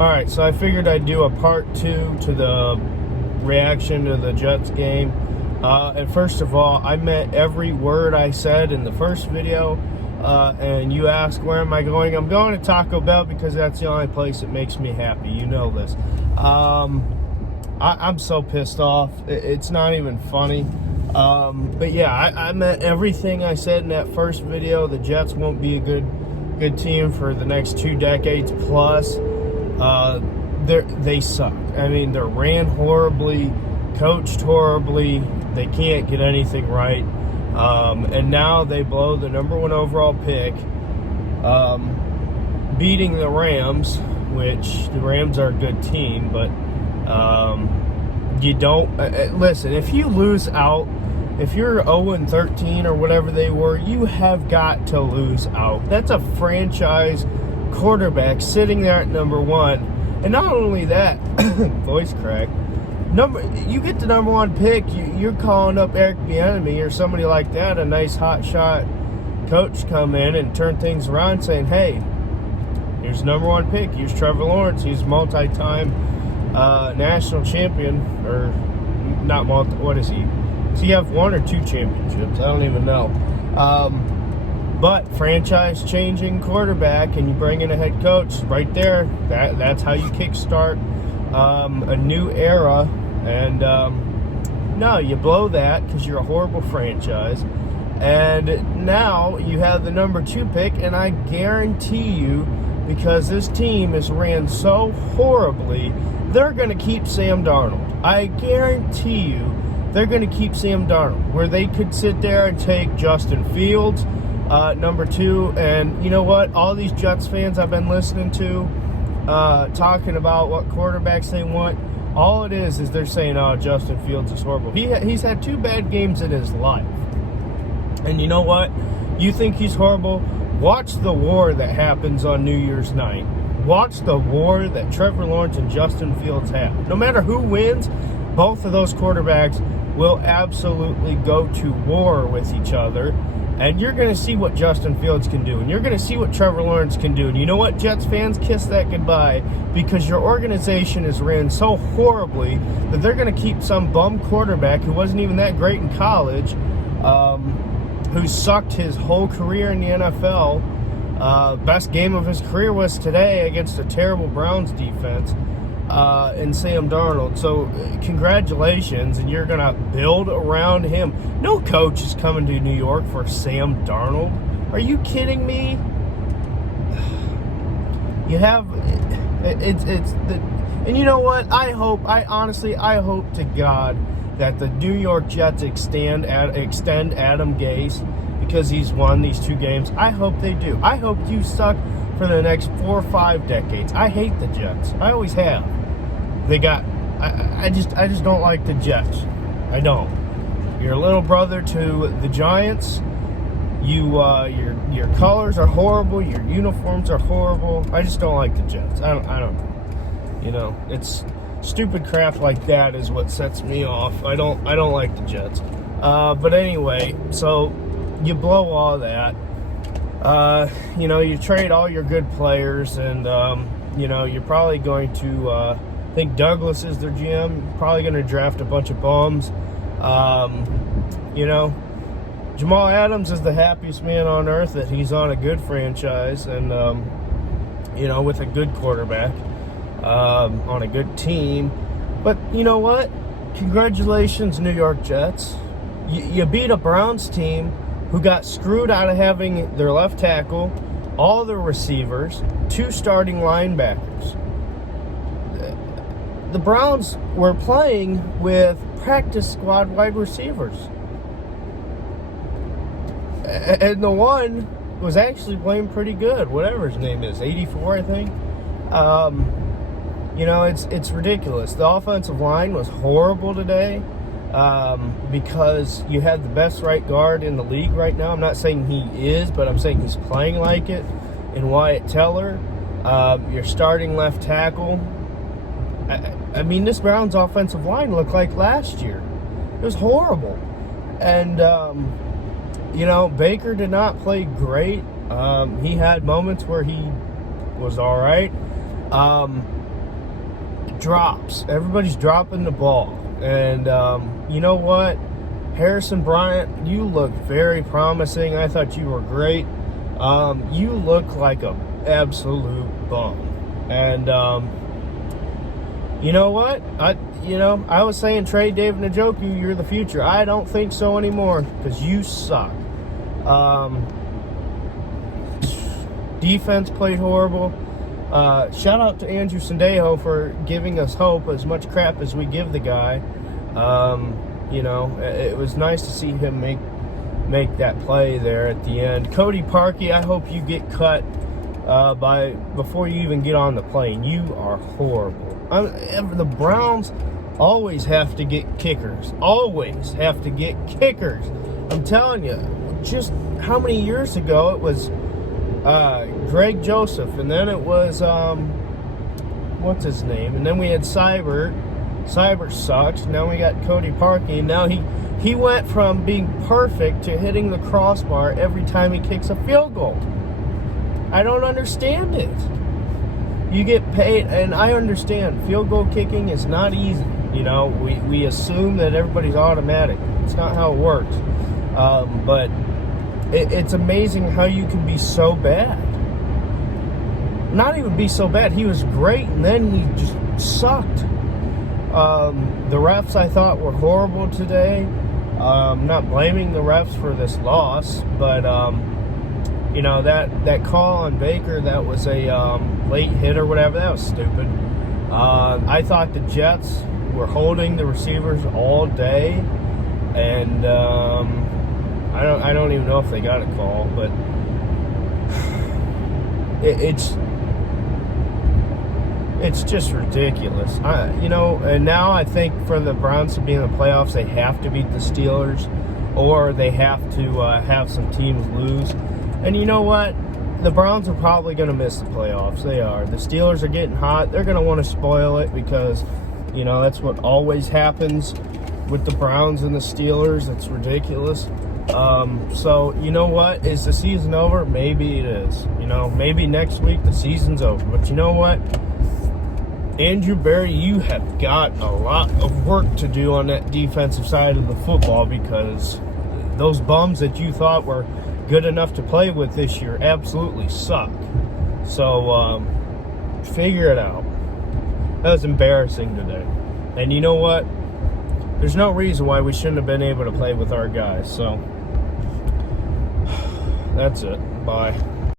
Alright, so I figured I'd do a part 2 to the reaction to the Jets game. And first of all, I meant every word I said in the first video. And you ask, where am I going? I'm going to Taco Bell because that's the only place that makes me happy. You know this. I'm so pissed off. It's not even funny. But yeah, I meant everything I said in that first video. The Jets won't be a good team for the next 2 decades plus. They suck. I mean, they're ran horribly, coached horribly. They can't get anything right. And now they blow the #1 overall pick, beating the Rams, which the Rams are a good team, but you don't listen. If you lose out, if you're 0-13 or whatever they were, you have got to lose out. That's a franchise quarterback sitting there at #1, and not only that, voice crack. You get the #1 pick, you're calling up Eric Bieniemy or somebody like that, a nice hot shot coach, come in and turn things around, saying, "Hey, here's the #1 pick. Here's Trevor Lawrence. He's multi-time national champion, or not multi. What is he? Does he have 1 or 2 championships? I don't even know." But franchise-changing quarterback, and you bring in a head coach right there. That's how you kickstart a new era. And no, you blow that because you're a horrible franchise. And now you have the #2 pick, and I guarantee you, because this team is ran so horribly, they're going to keep Sam Darnold. I guarantee you they're going to keep Sam Darnold, where they could sit there and take Justin Fields, #2. And you know what? All these Jets fans I've been listening to talking about what quarterbacks they want, all it is they're saying, "Oh, Justin Fields is horrible." He's had 2 bad games in his life. And you know what? You think he's horrible? Watch the war that happens on New Year's night. Watch the war that Trevor Lawrence and Justin Fields have. No matter who wins, both of those quarterbacks will absolutely go to war with each other. And you're going to see what Justin Fields can do. And you're going to see what Trevor Lawrence can do. And you know what, Jets fans? Kiss that goodbye. Because your organization is ran so horribly that they're going to keep some bum quarterback who wasn't even that great in college, who sucked his whole career in the NFL. Best game of his career was today against a terrible Browns defense, and Sam Darnold. So congratulations, and you're going to build around him. No coach is coming to New York for Sam Darnold. Are you kidding me? You have and you know what? I hope to God that the New York Jets extend Adam Gase, because he's won these 2 games. I hope they do. I hope you suck for the next 4 or 5 decades. I hate the Jets. I always have. I just don't like the Jets. I don't. You're a little brother to the Giants. Your colors are horrible. Your uniforms are horrible. I just don't like the Jets. I don't know. You know, it's stupid crap like that is what sets me off. I don't like the Jets. But anyway, so you blow all that. You know, you trade all your good players, and you know, you're probably going to I think Douglas is their GM, probably going to draft a bunch of bums. You know, Jamal Adams is the happiest man on earth that he's on a good franchise, and you know, with a good quarterback, on a good team. But you know what? Congratulations, New York Jets. You beat a Browns team who got screwed out of having their left tackle, all their receivers, 2 starting linebackers. The Browns were playing with practice squad wide receivers. And the one was actually playing pretty good, whatever his name is, 84, I think. You know, it's ridiculous. The offensive line was horrible today, because you had the best right guard in the league right now. I'm not saying he is, but I'm saying he's playing like it, in Wyatt Teller. Your starting left tackle. I mean, this Browns offensive line looked like last year. It was horrible. And, you know, Baker did not play great. He had moments where he was all right. drops. Everybody's dropping the ball. And you know what? Harrison Bryant, you look very promising. I thought you were great. You look like an absolute bum. And you know what? I was saying trade David Njoku, you're the future. I don't think so anymore because you suck. Defense played horrible. Shout out to Andrew Sendejo for giving us hope, as much crap as we give the guy. It was nice to see him make that play there at the end. Cody Parkey, I hope you get cut before you even get on the plane. You are horrible. The Browns always have to get kickers. Always have to get kickers. I'm telling you, just how many years ago it was Greg Joseph, and then it was what's his name, and then we had Cyber. Cyber sucks. Now we got Cody Parkey, and now he went from being perfect to hitting the crossbar every time he kicks a field goal. I don't understand it. You get paid, and I understand field goal kicking is not easy. We assume that everybody's automatic. It's not how it works. But it's amazing how you can be so bad. Not even be so bad. He was great, and then he just sucked. The refs, I thought, were horrible today. Not blaming the refs for this loss, but that call on Baker, that was a late hit or whatever, that was stupid. I thought the Jets were holding the receivers all day, and I don't even know if they got a call, but it's just ridiculous. And now I think for the Browns to be in the playoffs, they have to beat the Steelers, or they have to have some teams lose. And you know what? The Browns are probably going to miss the playoffs. They are. The Steelers are getting hot. They're going to want to spoil it because, that's what always happens with the Browns and the Steelers. It's ridiculous. So, you know what? Is the season over? Maybe it is. Maybe next week the season's over. But you know what? Andrew Berry, you have got a lot of work to do on that defensive side of the football, because those bums that you thought were good enough to play with this year absolutely suck. So, figure it out. That was embarrassing today. And you know what? There's no reason why we shouldn't have been able to play with our guys. So, that's it. Bye.